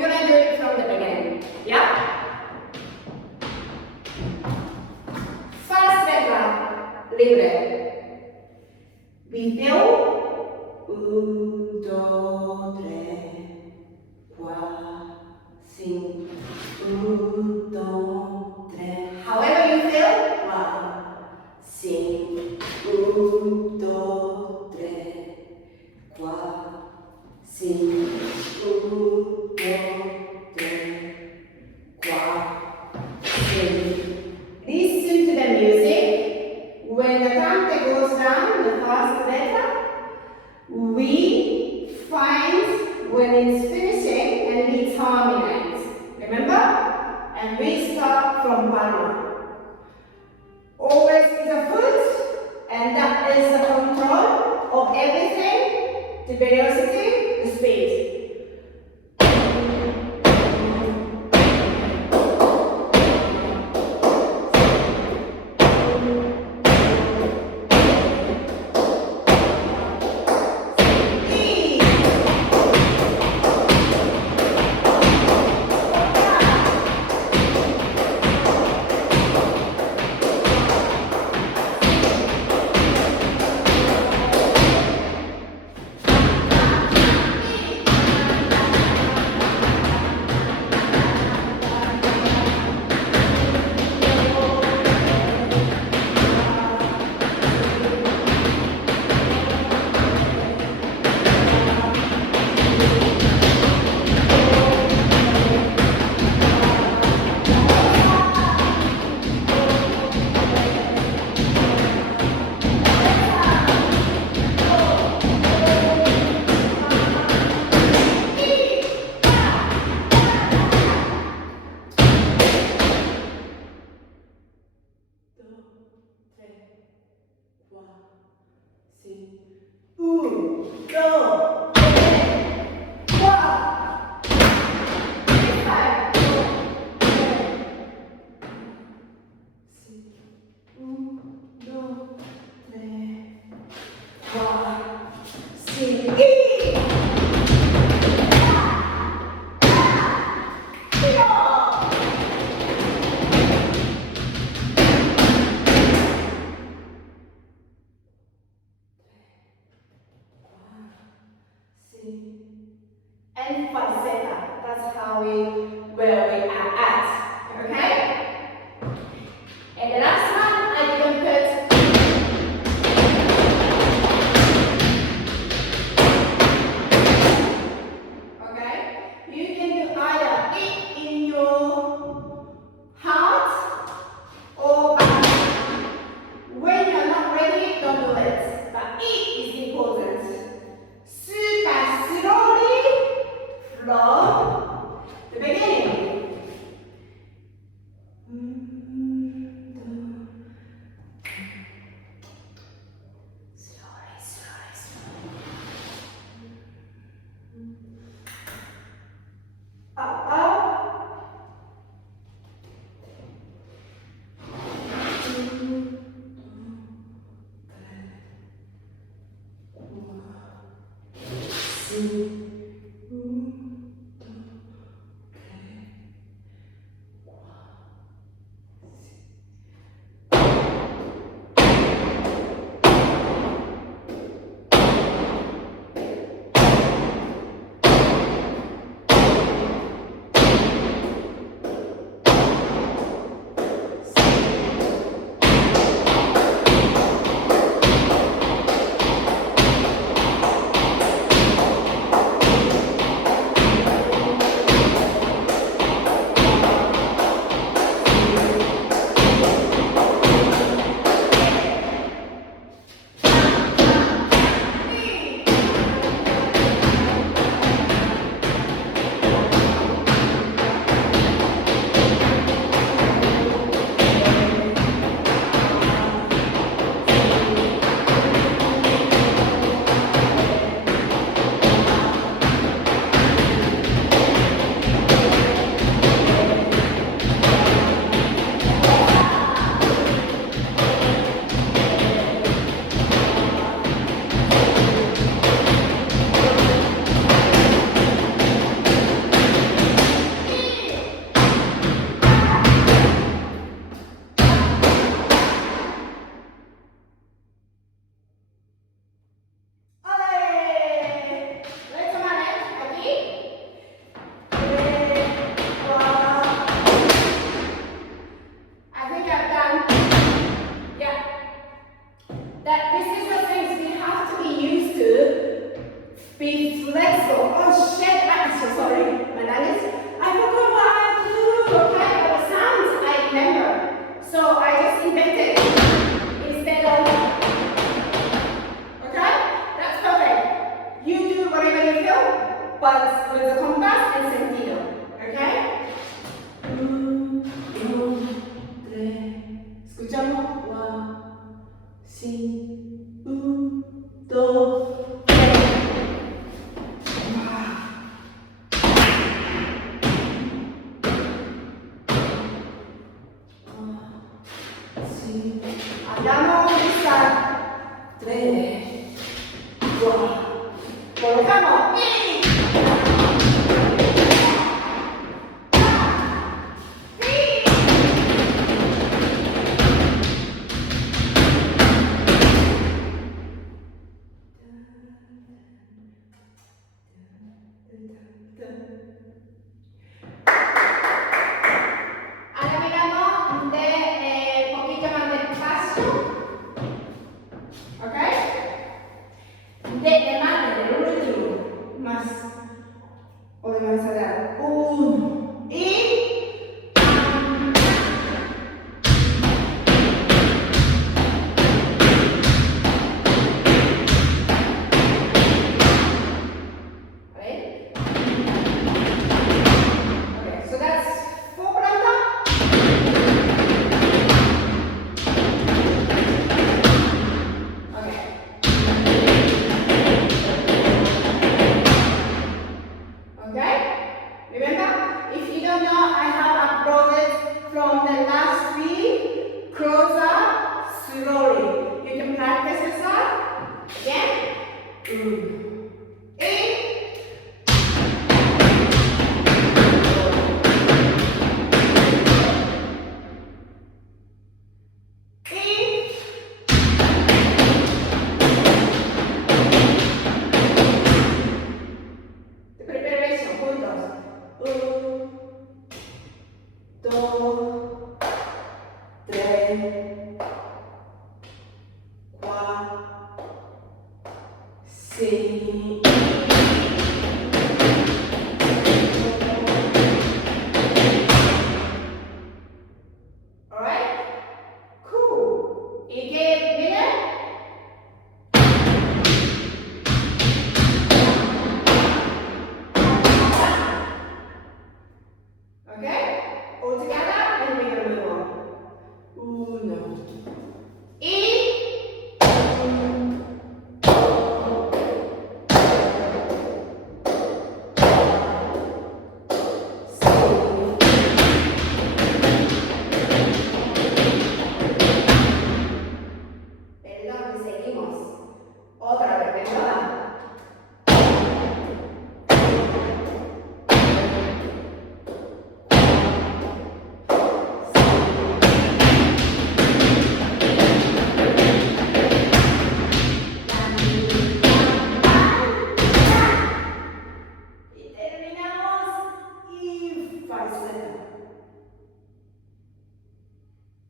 we're gonna do it from the beginning. Yeah? First letter, libre. We feel 1, 2, 3, 4, 5, 1, 2, 3. However you feel, 1, 5, 1, 2, 3, 4, 5, 1, 2, 3, 4, 5. Listen to the music. When the cante goes down, the first letter, we find when it's finishing and we terminate. Remember? And we start from palma. Always is a foot, and that is the control of everything, the velocity, the speed. And falsetta. That's how where we are at. Okay? And the last one, I didn't put. Okay? You can do either it in your heart or back. When you're not ready, don't do it. But it is important. Super slowly from the beginning. Slowly, slowly, slowly. Up, up. but with the compass and sentido. Okay? Escuchamos. 1, 5, 1, 2, 3. Andiamo a fissare 3, 2, colocamos in, ahora miramos de poquito más despacio, ¿ok? De más del último, más o de más allá. 1 y Sim.